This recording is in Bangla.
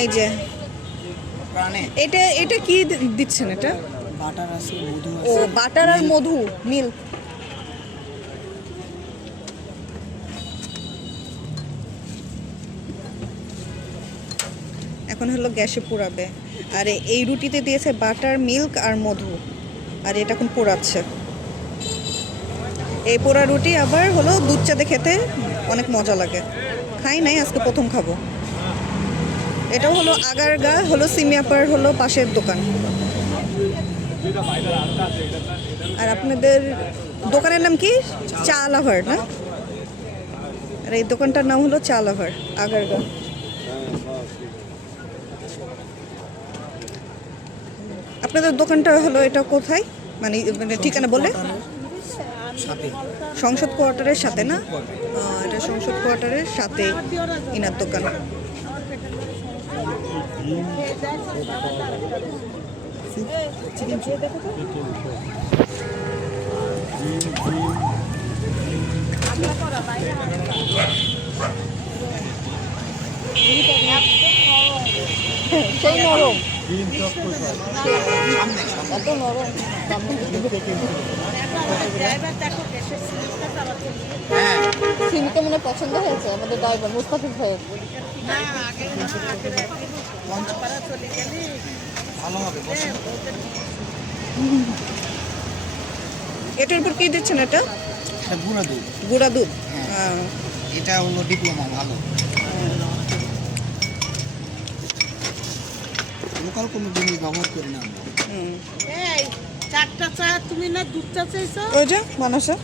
এই যে এটা এটা কি দিচ্ছেন? এটা বাটার আছে, মধু ও আছে। বাটার আর মধু, মিল্ক। এখন হলো গ্যাসে পোড়াবে। আর এই রুটিতে দিয়েছে বাটার, মিল্ক আর মধু। আর এটা এখন পোড়াচ্ছে। এই পোড়া রুটি আবার হলো দুধ চাতে খেতে অনেক মজা লাগে। খাই নাই, আজকে প্রথম খাবো। এটাও হলো আগারগা, হলো সিমিয়াপার হলো পাশের দোকান। আর আপনাদের দোকানের নাম কি? চা লাভার না? আর এই দোকানটার নাম হলো চা লাভার, আগারগা। আপনাদের দোকানটা হলো এটা কোথায়? মানে ঠিকানা বলে? সংসদ কোয়ার্টারের সাথে না? এটা সংসদ কোয়ার্টারের সাথে ইনার দোকান। সেই নরম, এত নরম। সিমিকে মনে পছন্দ হয়েছে আমাদের ড্রাইভার মুস্তাফিজ ভাইয়ের। এটার উপর কি দিচ্ছেন? এটা গুঁড়া দুধ। গুঁড়া দুধ। এটা হলো ডিপ্লোমা, ভালো। লোকাল কোনো জিনিস ব্যবহার করি না আমরা। এই চারটা চা তুমি না দুধ চা চাইছো? ওই যে মানসা